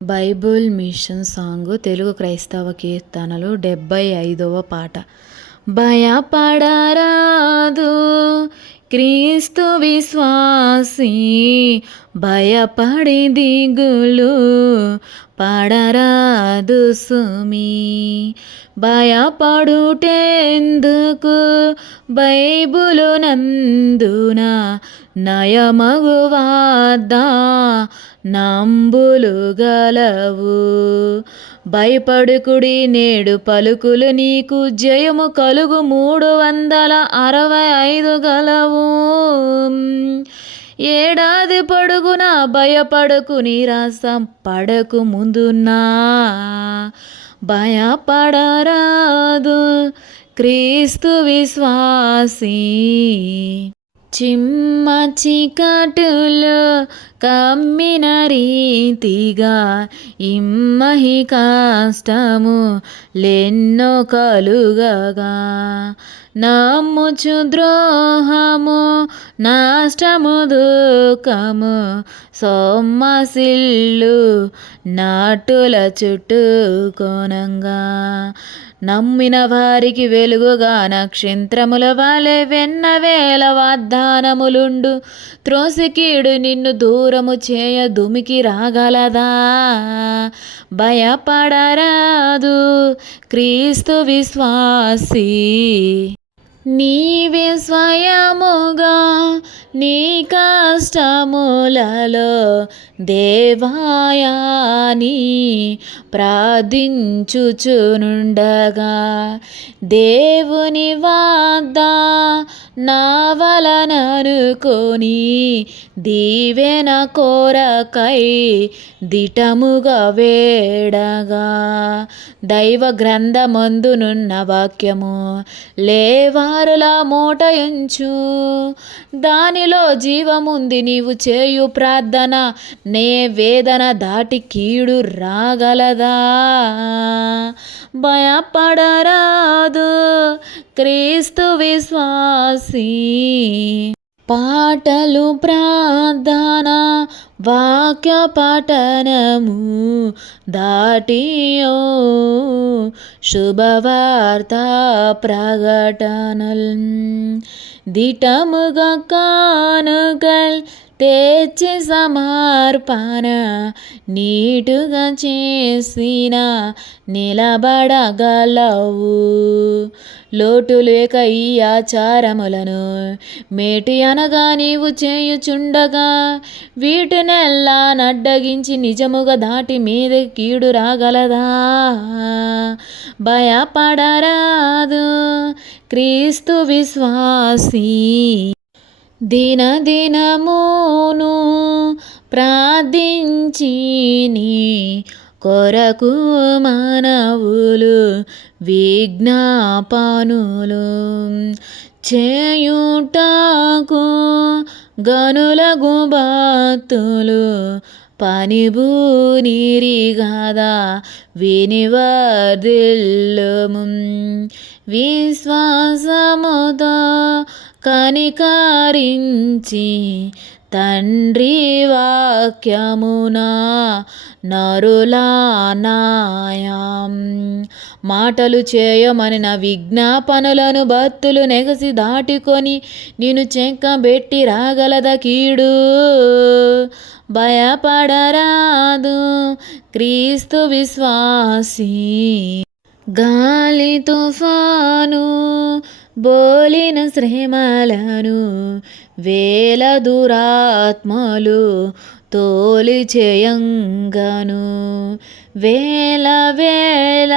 Bible machine song Telugu క్రైస్తవ కీర్తనలు 75వ పాట. భయపడరాదు క్రీస్తు విశ్వాసి, భయపడి దిగులు పడరాదు సుమి. భయపడుటెందుకు బైబులు నందున నయమగు వాద్దా నంబులు గలవు. భయపడుకుడి నేడు పలుకులు నీకు జయము కలుగు 365 గలవు. ఏడాది పొడుగున భయపడకు నిరాశ పడకు ముందున్నా. భయపడరాదు క్రీస్తు విశ్వాసి. చిమ్మ చీకటులు కమ్మిన రీతిగా ఇమ్మహి కష్టము లెన్నో కలుగగా, నమ్ముచు ద్రోహము నష్టము దుఃఖము సొమ్మసిల్లు నాటుల చుట్టుకొనంగా, నమ్మిన వారికి వెలుగుగా నక్షత్రముల వలె వెన్నవేల వాగ్దానములుండు. త్రోసికీడు నిన్ను దూరము చేయ దుమికి రాగలదా. భయపడరాదు క్రీస్తు విశ్వాసి. నీవే స్వయముగా నీ కష్టములలో దేవాయాని ప్రార్థించుచునుండగా, దేవుని వాగ్దా నా వలననుకొని దీవెన కోరకై దిటముగా వేడగా, దైవ గ్రంథమందునున్న వాక్యము లేవారుల మోటయుంచు. దానిలో జీవముంది. నీవు చేయు ప్రార్థన నే వేదన దాటి కీడు రాగలదా. భయపడరాదు క్రీస్తు విశ్వాసి. పాటలు ప్రార్థన వాక్య పఠనము దాటియో శుభవార్త ప్రకటనల్ దిటముగా కానుకల్ తెచ్చి సమర్పణ నీటుగా చేసిన నిలబడగలవు. లోటు లేక ఈ ఆచారములను మేటి అనగా నీవు చేయుచుండగా, వీటినెల్లా నడ్డగించి నిజముగా దాటి మీద కీడు రాగలదా. భయపడరాదు క్రీస్తు విశ్వాసి. దినదినమును ప్రార్థించి నీ కొరకు మనవులు విజ్ఞాపనులు చేయుటకు గనులగు భక్తులు పనిబూనిరిగదా వినివర్ధిల్లుము. విశ్వాసముతో కనికరించి తండ్రి వాక్యమునా నరులానాయాం మాటలు చేయమని నా విజ్ఞాపనలను భక్తులు నెగసి దాటికొని నిన్ను చెక్కబెట్టి రాగలద కీడు. భయపడరాదు క్రీస్తు విశ్వాసి. గాలి తుఫాను బోలిన శ్రమలను వేల దురాత్మలు తోలి చేయంగను, వేల వేల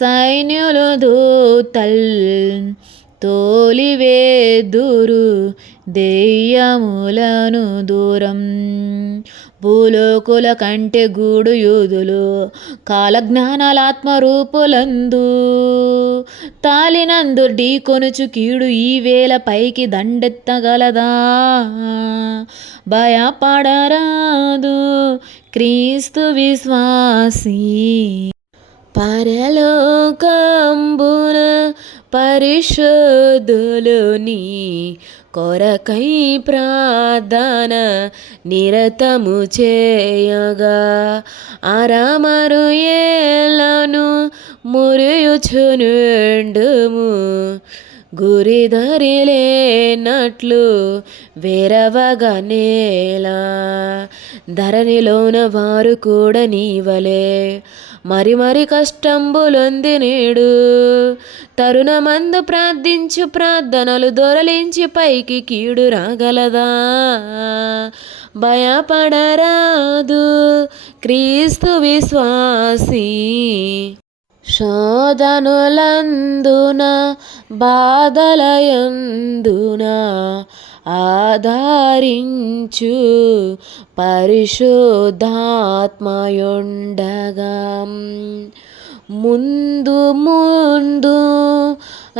సైన్యులు దూతల్ తోలివేదురు దెయ్యములను దూరం. భూలోకుల కంటే గూడు యూదులు కాలజ్ఞానాలాత్మరూపులందు తాలినందు ఢీకొనుచు కీడు ఈ వేళ పైకి దండెత్తగలదా. భయపడరాదు క్రీస్తు విశ్వాసి. పరలోకంబున పరిశుద్ధులు నీ కొరకై ప్రార్థన నిరతము చేయగా అరమరు ఏలను మురియుచునుండుము గురిధరిలేనట్లు వెరవగా నేల ధరణిలోన వారు కూడా నీవలే మరి కష్టంబులొంది నేడు తరుణమందు ప్రార్థించు ప్రార్థనలు దొరలించి పైకి కీడు రాగలదా భయపడరాదు క్రీస్తు విశ్వాసీ శోధనులందున బాధలయందున ఆధారించు పరిశుద్ధాత్మయుండగా ముందు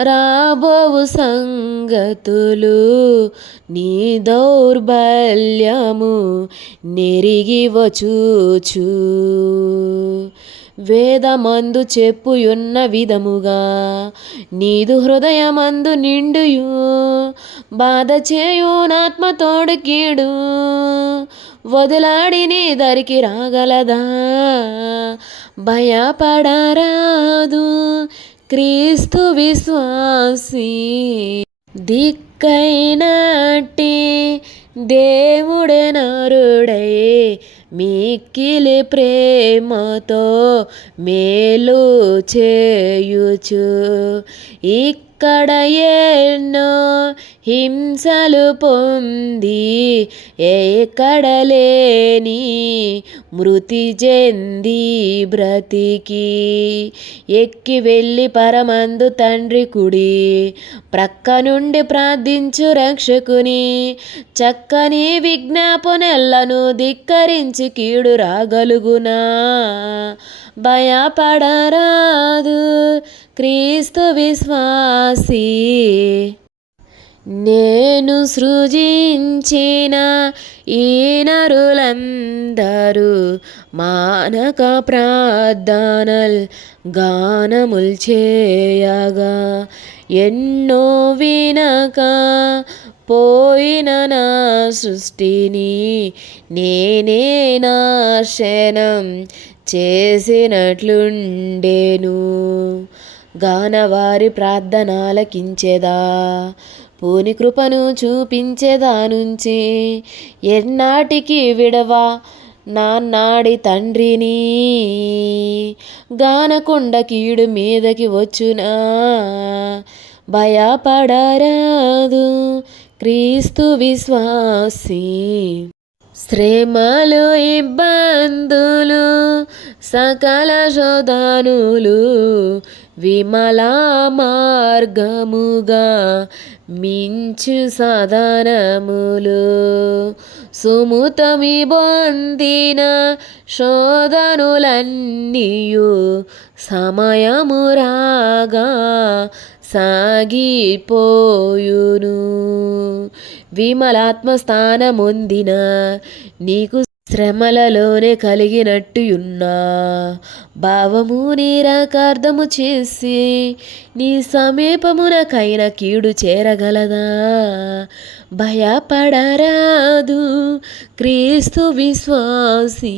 రాబోవు సంగతులు నీ దౌర్బల్యము నెరిగి వచ్చుచు వేదమందు చెప్పుయున్న విధముగా నీదు హృదయమందు నిండుయు బాధ చేయునాత్మతోడు కీడు వదిలాడి నీ దరికి రాగలదా భయపడరాదు క్రీస్తు విశ్వాసీ దిక్కైనట్టి దేవుడే నరుడై మిక్కిలి ప్రేమతో మేలు చేయుచు ఇక్కడ ఎన్నో హింసలు పొంది ఎక్కడలేని మృతి చెంది బ్రతికి ఎక్కి వెళ్ళి పరమందు తండ్రి కుడి ప్రక్క నుండి ప్రార్థించు రక్షకుని చక్కని విజ్ఞాపనెల్లను ధిక్కరించి కీడు రాగలుగునా భయపడరాదు క్రీస్తు విశ్వాసీ నేను సృజించిన ఈ నరులందరూ మానక ప్రార్థనల్ గానముల్ చేయగా ఎన్నో వినక పోయిన నా సృష్టిని నేనే నాశనం చేసినట్లుండెను గానవారి ప్రార్థనాలకించెదా పూని కృపను చూపించేదా నుంచి ఎన్నాటికి విడవా నాడి తండ్రిని గానకొండ కీడు మీదకి వచ్చునా భయపడరాదు క్రీస్తు విశ్వాసీ శ్రమలు ఇబ్బందులు సకల శోధనులు విమల మార్గముగా మించు సాధనములు సుముతమి పొందిన శోధనులన్నీయు సమయము రాగా సాగిపోయును విమలాత్మ స్థానమొందిన నీకు శ్రమలలోనే కలిగినట్టుయున్నా భావము నిరాకార్థము చేసి నీ సమీపమునకైన కీడు చేరగలదా భయపడరాదు క్రీస్తు విశ్వాసీ